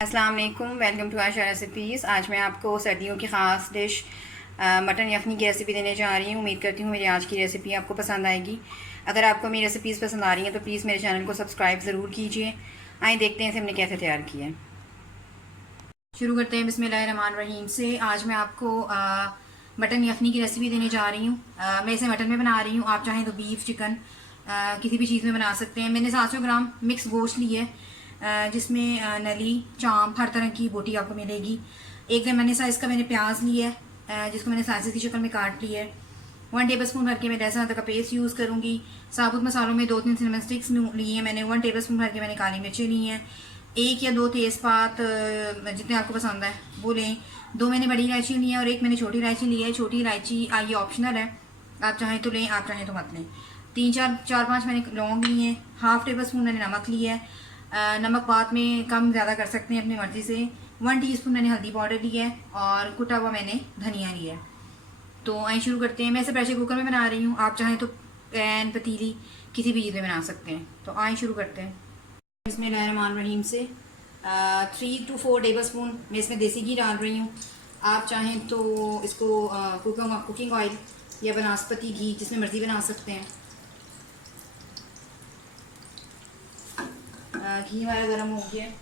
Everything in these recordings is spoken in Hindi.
अस्सलाम वालेकुम, वेलकम टू आशा रेसिपीज़। आज मैं आपको सर्दियों की ख़ास डिश मटन यखनी की रेसिपी देने जा रही हूँ। उम्मीद करती हूँ मेरी आज की रेसिपी आपको पसंद आएगी। अगर आपको मेरी रेसिपीज़ पसंद आ रही हैं तो प्लीज़ मेरे चैनल को सब्सक्राइब ज़रूर कीजिए। आइए देखते हैं इसे हमने कैसे तैयार किया है। शुरू करते हैं बिस्मिल्लाहिर्रहमानिर्रहीम से। आज मैं आपको मटन यखनी की रेसिपी देने जा रही हूँ। मैं इसे मटन में बना रही हूँ। आप चाहें तो बीफ, चिकन किसी भी चीज़ में बना सकते हैं। मैंने 700 ग्राम मिक्स गोश्त ली है, जिसमें नली, चाँप, हर तरह की बोटी आपको मिलेगी। एक मैंने साइज़ का मैंने प्याज लिया है, जिसको मैंने साइज़ की शक्ल में काट लिया है। 1 टेबल स्पून भर के मैं लहसुन अदरक का पेस्ट यूज़ करूँगी। साबुत मसालों में 2-3 सिनेमन स्टिक्स लिए हैं मैंने। 1 टेबल स्पून भर के मैंने काली मिर्चें ली हैं। 1 या 2 तेज़पात, जितने आपको पसंद है वो लें। 2 मैंने बड़ी इलायची ली है और 1 मैंने छोटी इलायची ली है। छोटी इलायची ये ऑप्शनल है, आप चाहें तो लें, आप चाहें तो मत लें। 3-4-5 मैंने लौंग लिए हैं। 1/2 टेबल स्पून मैंने नमक लिया है। नमक बाद में कम ज़्यादा कर सकते हैं अपनी मर्ज़ी से। 1 टीस्पून मैंने हल्दी पाउडर लिया है और कुटा हुआ मैंने धनिया लिया है। तो आइए शुरू करते हैं। मैं इसे प्रेशर कुकर में बना रही हूँ, आप चाहें तो पैन, पतीली किसी भी चीज़ में बना सकते हैं। तो आइए शुरू करते हैं। बिस्मिल्लाहिर्रहमानिर्रहीम से 3 to 4 टेबल स्पून मैं इसमें देसी घी डाल रही हूँ। आप चाहें तो इसको कुकिंग ऑयल या बनास्पति घी जिसमें मर्ज़ी बना सकते हैं। घी हमारा गर्म हो गया है।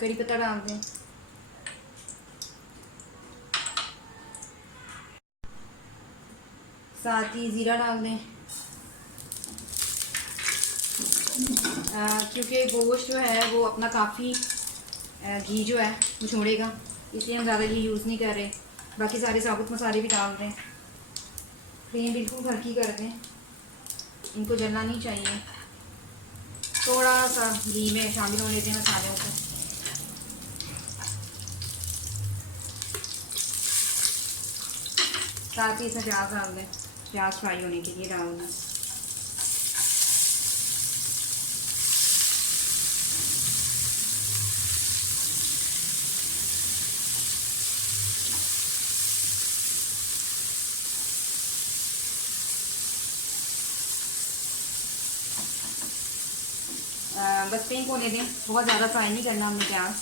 कड़ी पत्ता डाल दें। साथ ही ज़ीरा डाल दें। क्योंकि गोश्त जो है वो अपना काफ़ी घी जो है वो छोड़ेगा, इसलिए हम ज़्यादा घी यूज़ नहीं कर रहे। बाकी सारे साबुत मसाले भी डाल दें। फ्लेम बिल्कुल हल्की कर दें, इनको जलना नहीं चाहिए। थोड़ा सा घी में शामिल होने दें मसालों को। साथ ही इसमें प्याज डाल दें, प्याज फ्राई होने के लिए डाल दें। बस पिंक होने दें, बहुत ज़्यादा फ्राई नहीं करना हमने प्याज।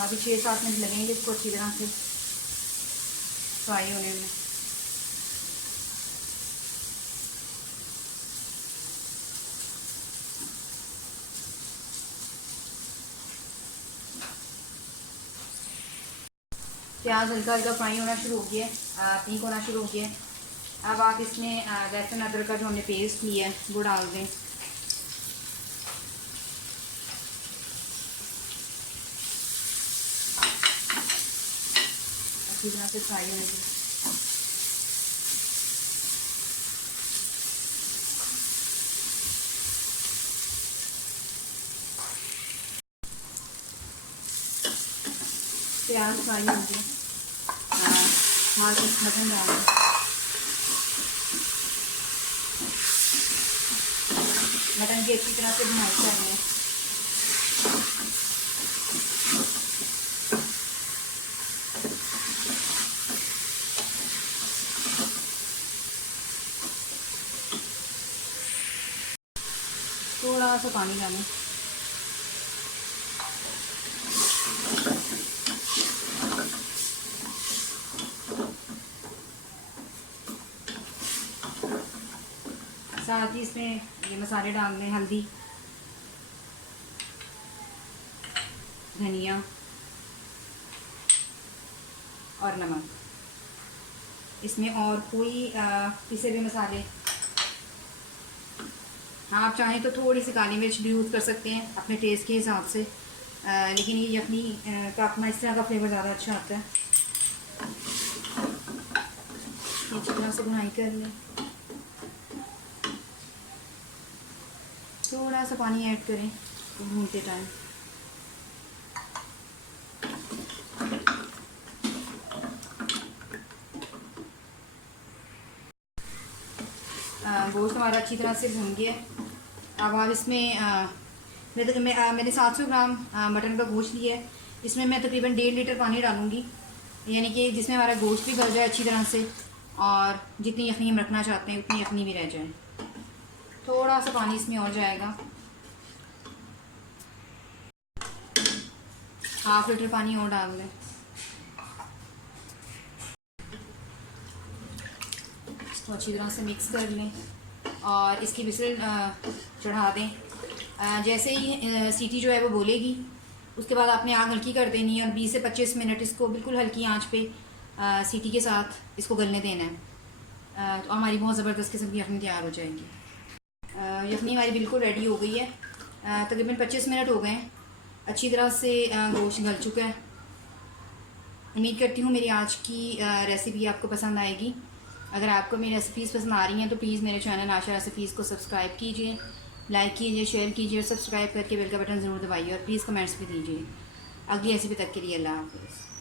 अभी 6-7 मिनट लगेंगे इसको अच्छी तरह से फ्राई होने में। प्याज हल्का हल्का फ्राई होना शुरू हो गया है, पिंक होना शुरू हो गया है। अब आप इसमें लहसुन अदरक का जो हमने पेस्ट लिया है वो डाल दें। अच्छी तरह से फ्राई होने दें। प्याज फ्राई हो गया, मटन डाल दें। मटन की अच्छी तरह से भुनाई करनी है। थोड़ा सा पानी डालें। साथ ही इसमें ये मसाले डाल दें, हल्दी, धनिया और नमक। इसमें और कोई पिसे हुए मसाले, हाँ आप चाहें तो थोड़ी सी काली मिर्च भी यूज़ कर सकते हैं अपने टेस्ट के हिसाब से। लेकिन ये यखनी का अपना इस तरह का फ्लेवर ज़्यादा अच्छा आता है। अच्छी तरह से बुनाई कर लें। थोड़ा सा पानी ऐड करें भूनते टाइम। गोश्त हमारा अच्छी तरह से भून गया। अब आप इसमें मैंने 700 ग्राम मटन का गोश्त लिया है। इसमें मैं तकरीबन 1.5 लीटर पानी डालूँगी, यानी कि जिसमें हमारा गोश्त भी गल जाए अच्छी तरह से और जितनी यखनी हम रखना चाहते हैं उतनी यखनी भी रह जाए। थोड़ा सा पानी इसमें और जाएगा, 1/2 लीटर पानी और डाल दें। इसको अच्छी तरह से मिक्स कर लें और इसकी विसल चढ़ा दें। जैसे ही सीटी जो है वो बोलेगी उसके बाद आपने आग हल्की कर देनी है और 20 से 25 मिनट इसको बिल्कुल हल्की आंच पे सीटी के साथ इसको गलने देना है। तो हमारी बहुत ज़बरदस्त किस्म की यखनी तैयार हो जाएगी। यखनी हमारी बिल्कुल रेडी हो गई है। तकरीबन 25 मिनट हो गए हैं, अच्छी तरह से गोश्त गल चुका है। उम्मीद करती हूँ मेरी आज की रेसिपी आपको पसंद आएगी। अगर आपको मेरी रेसिपीज़ पसंद आ रही हैं तो प्लीज़ मेरे चैनल आशा रेसिपीज़ को सब्सक्राइब कीजिए, लाइक कीजिए, शेयर कीजिए और सब्सक्राइब करके बेल का बटन ज़रूर दबाइए और प्लीज़ कमेंट्स भी दीजिए। अगली रेसिपी तक के लिए अल्लाह हाफ़िज़।